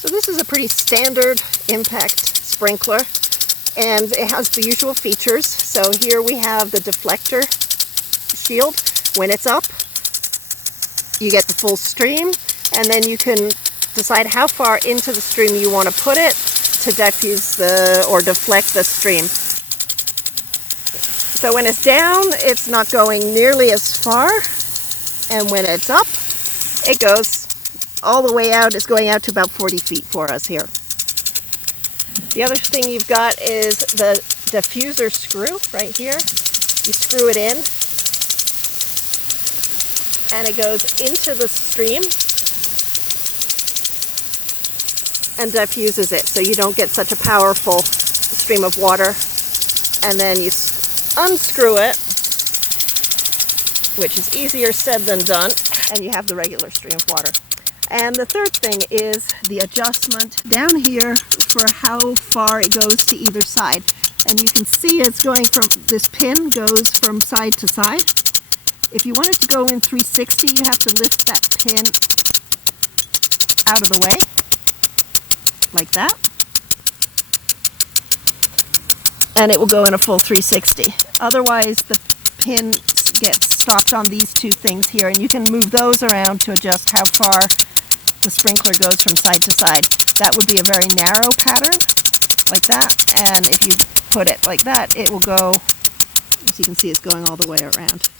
So this is a pretty standard impact sprinkler, and it has the usual features. So here we have the deflector shield. When it's up, you get the full stream, and then you can decide how far into the stream you want to put it to diffuse or deflect the stream. So when it's down, it's not going nearly as far, and when it's up, it goes all the way out. It's going out to about 40 feet for us here. The other thing you've got is the diffuser screw right here. You screw it in, and it goes into the stream and diffuses it, so you don't get such a powerful stream of water. And then you unscrew it, which is easier said than done, and you have the regular stream of water. And the third thing is the adjustment down here for how far it goes to either side. And you can see it's going from, this pin goes from side to side. If you want it to go in 360, you have to lift that pin out of the way, like that. And it will go in a full 360. Otherwise, the pin gets stopped on these two things here, and you can move those around to adjust how far the sprinkler goes from side to side. That would be a very narrow pattern, like that, and if you put it like that, it will go, as you can see, it's going all the way around.